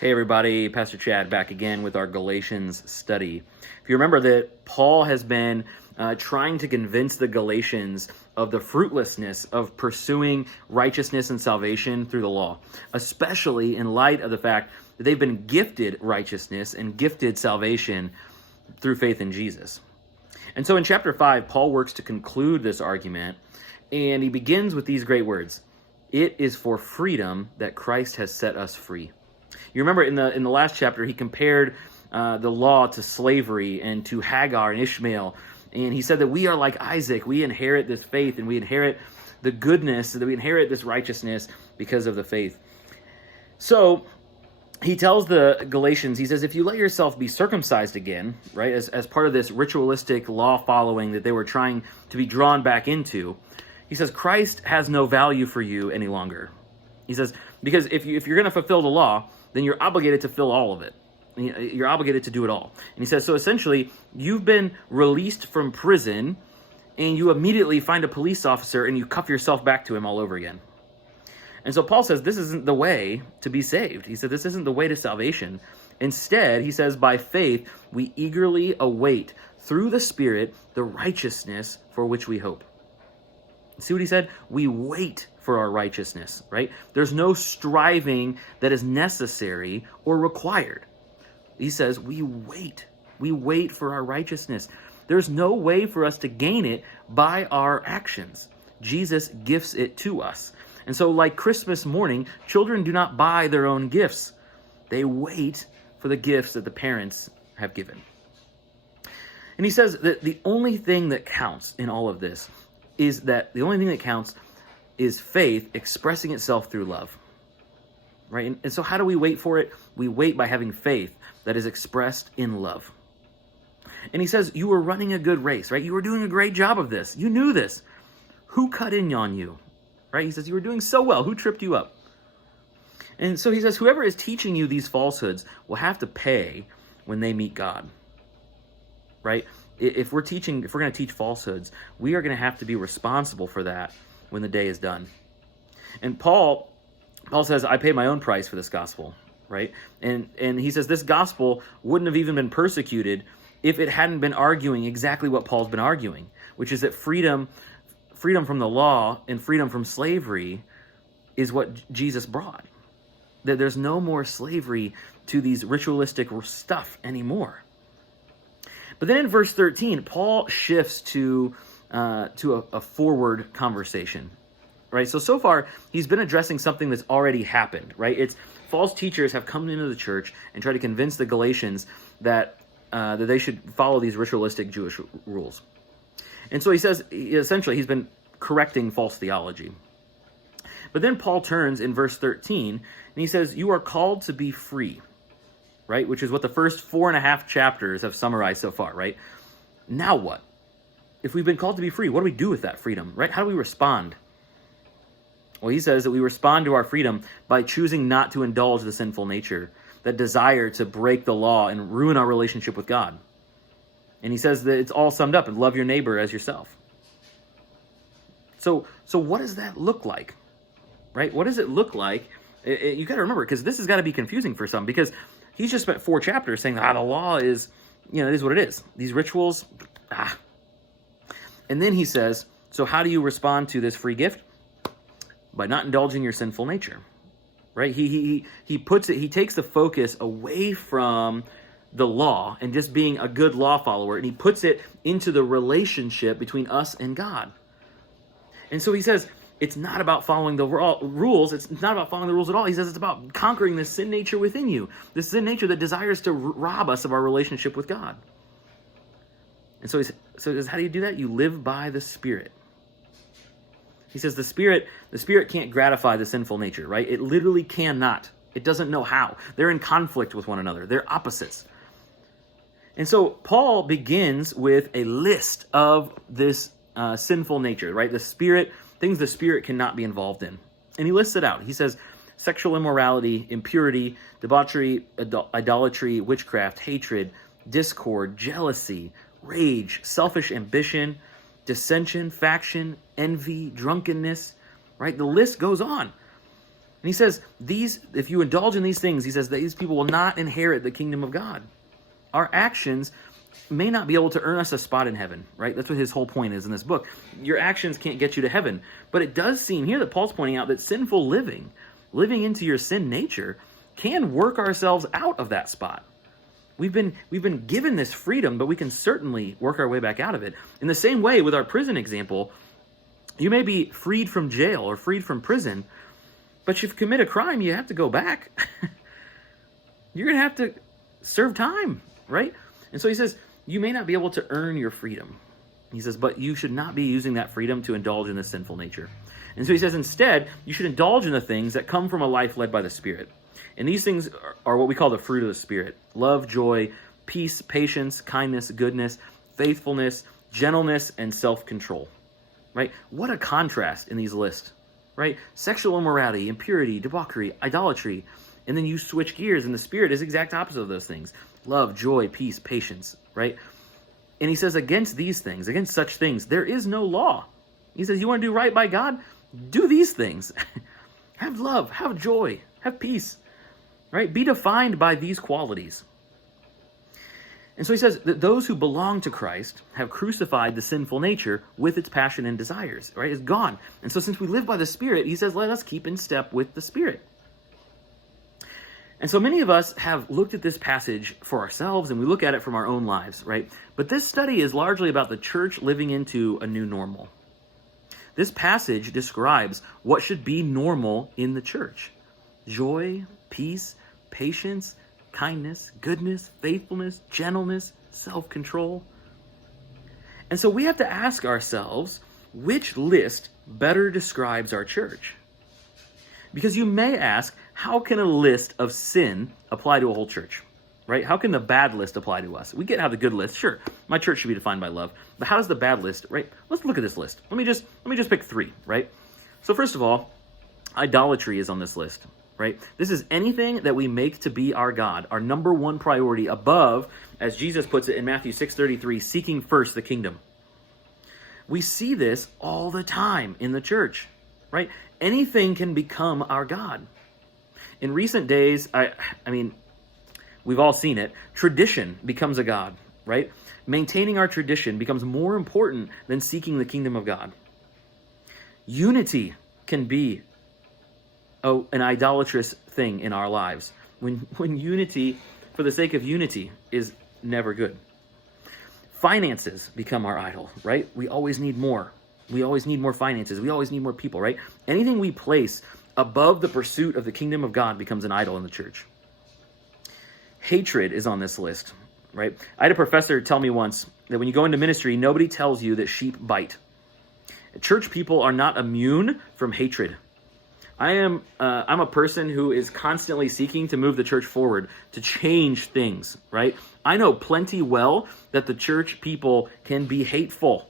Hey everybody, Pastor Chad back again with our Galatians study. If you remember that Paul has been trying to convince the Galatians of the fruitlessness of pursuing righteousness and salvation through the law, especially in light of the fact that they've been gifted righteousness and gifted salvation through faith in Jesus. And so in chapter 5, Paul works to conclude this argument, and he begins with these great words: "It is for freedom that Christ has set us free." You remember in the last chapter, he compared the law to slavery and to Hagar and Ishmael. And he said that we are like Isaac. We inherit this faith and we inherit the goodness, that we inherit this righteousness because of the faith. So he tells the Galatians, he says, if you let yourself be circumcised again, right, as part of this ritualistic law following that they were trying to be drawn back into, he says, Christ has no value for you any longer. He says, because if you're going to fulfill the law, then you're obligated to fill all of it. You're obligated to do it all. And he says, so essentially, you've been released from prison, and you immediately find a police officer, and you cuff yourself back to him all over again. And so Paul says, this isn't the way to be saved. He said, this isn't the way to salvation. Instead, he says, by faith, we eagerly await, through the Spirit, the righteousness for which we hope. See what he said? We wait for our righteousness, right? There's no striving that is necessary or required. He says we wait. We wait for our righteousness. There's no way for us to gain it by our actions. Jesus gifts it to us. And so like Christmas morning, children do not buy their own gifts. They wait for the gifts that the parents have given. And he says that the only thing that counts in all of this is that the only thing that counts is faith expressing itself through love, right? And so how do we wait for it? We wait by having faith that is expressed in love. And he says, you were running a good race, right? You were doing a great job of this. You knew this. Who cut in on you, right? He says, you were doing so well. Who tripped you up? And so he says, whoever is teaching you these falsehoods will have to pay when they meet God, right? If we're going to teach falsehoods, we are going to have to be responsible for that when the day is done. And Paul says, I pay my own price for this gospel, right? And he says this gospel wouldn't have even been persecuted if it hadn't been arguing exactly what Paul's been arguing, which is that freedom from the law and freedom from slavery is what Jesus brought. That there's no more slavery to these ritualistic stuff anymore. But then in verse 13, Paul shifts to a forward conversation, right? So far, he's been addressing something that's already happened, right? It's false teachers have come into the church and tried to convince the Galatians that they should follow these ritualistic Jewish rules. And so he says, essentially, he's been correcting false theology. But then Paul turns in verse 13, and he says, you are called to be free. Right? Which is what the first 4.5 chapters have summarized so far, right? Now what? If we've been called to be free, what do we do with that freedom, right? How do we respond? Well, he says that we respond to our freedom by choosing not to indulge the sinful nature, that desire to break the law and ruin our relationship with God. And he says that it's all summed up in love your neighbor as yourself. So what does that look like, right? What does it look like? You got to remember, because this has got to be confusing for some, because he's just spent 4 chapters saying, the law is, it is what it is. These rituals, And then he says, so how do you respond to this free gift? By not indulging your sinful nature, right? He takes the focus away from the law and just being a good law follower, and he puts it into the relationship between us and God. And so he says, it's not about following the rules. It's not about following the rules at all. He says it's about conquering the sin nature within you, the sin nature that desires to rob us of our relationship with God. And so he says, how do you do that? You live by the Spirit. He says the Spirit can't gratify the sinful nature, right? It literally cannot. It doesn't know how. They're in conflict with one another. They're opposites. And so Paul begins with a list of this sinful nature, right? The Spirit, things the Spirit cannot be involved in. And he lists it out. He says sexual immorality, impurity, debauchery, idolatry, witchcraft, hatred, discord, jealousy, rage, selfish ambition, dissension, faction, envy, drunkenness, right? The list goes on. And he says, if you indulge in these things, he says, these people will not inherit the kingdom of God. Our actions may not be able to earn us a spot in heaven, right? That's what his whole point is in this book. Your actions can't get you to heaven. But it does seem here that Paul's pointing out that sinful living into your sin nature, can work ourselves out of that spot. We've been given this freedom, but we can certainly work our way back out of it. In the same way, with our prison example, you may be freed from jail or freed from prison, but if you commit a crime, you have to go back. You're going to have to serve time, right? And so he says, you may not be able to earn your freedom. He says, but you should not be using that freedom to indulge in the sinful nature. And so he says, instead, you should indulge in the things that come from a life led by the Spirit. And these things are what we call the fruit of the Spirit: love, joy, peace, patience, kindness, goodness, faithfulness, gentleness, and self-control. Right? What a contrast in these lists, right? Sexual immorality, impurity, debauchery, idolatry. And then you switch gears, and the Spirit is the exact opposite of those things: love, joy, peace, patience, right? And he says, against these things, against such things, there is no law. He says, you want to do right by God? Do these things. Have love, have joy, have peace, right? Be defined by these qualities. And so he says that those who belong to Christ have crucified the sinful nature with its passion and desires, right? It's gone. And so since we live by the Spirit, he says, let us keep in step with the Spirit. And so many of us have looked at this passage for ourselves, and we look at it from our own lives, right? But this study is largely about the church living into a new normal. This passage describes what should be normal in the church: joy, peace, patience, kindness, goodness, faithfulness, gentleness, self-control. And so we have to ask ourselves, which list better describes our church? Because you may ask, how can a list of sin apply to a whole church? Right? How can the bad list apply to us? We get how the good list. Sure, my church should be defined by love. But how does the bad list, right? Let's look at this list. Let me just pick 3, right? So first of all, idolatry is on this list, right? This is anything that we make to be our God, our number one priority above, as Jesus puts it in Matthew 6:33, seeking first the kingdom. We see this all the time in the church, right? Anything can become our God. In recent days, I mean, we've all seen it. Tradition becomes a god, right? Maintaining our tradition becomes more important than seeking the kingdom of God. Unity can be an idolatrous thing in our lives. When unity, for the sake of unity, is never good. Finances become our idol, right? We always need more. We always need more finances. We always need more people, right? Anything we place above the pursuit of the kingdom of God becomes an idol in the church. Hatred is on this list, right? I had a professor tell me once that when you go into ministry, nobody tells you that sheep bite. Church people are not immune from hatred. I'm a person who is constantly seeking to move the church forward, to change things, right? I know plenty well that the church people can be hateful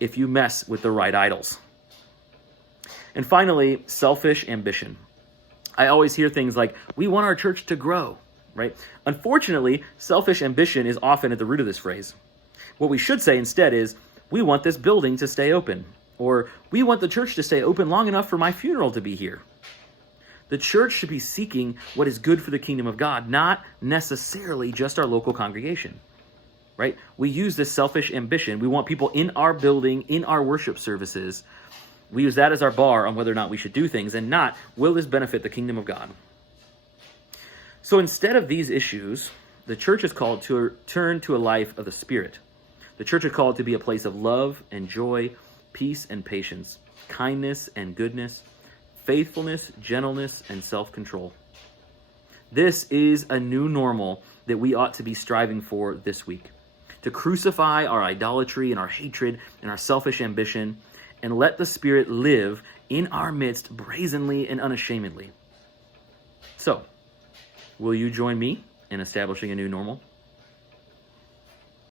if you mess with the right idols. And finally, selfish ambition. I always hear things like, we want our church to grow, right? Unfortunately, selfish ambition is often at the root of this phrase. What we should say instead is, we want this building to stay open, or we want the church to stay open long enough for my funeral to be here. The church should be seeking what is good for the kingdom of God, not necessarily just our local congregation, right? We use this selfish ambition. We want people in our building, in our worship services. We use that as our bar on whether or not we should do things, and not, will this benefit the kingdom of God? So instead of these issues, the church is called to turn to a life of the Spirit. The church is called to be a place of love and joy, peace and patience, kindness and goodness, faithfulness, gentleness, and self-control. This is a new normal that we ought to be striving for this week. To crucify our idolatry and our hatred and our selfish ambition, and let the Spirit live in our midst brazenly and unashamedly. So, will you join me in establishing a new normal?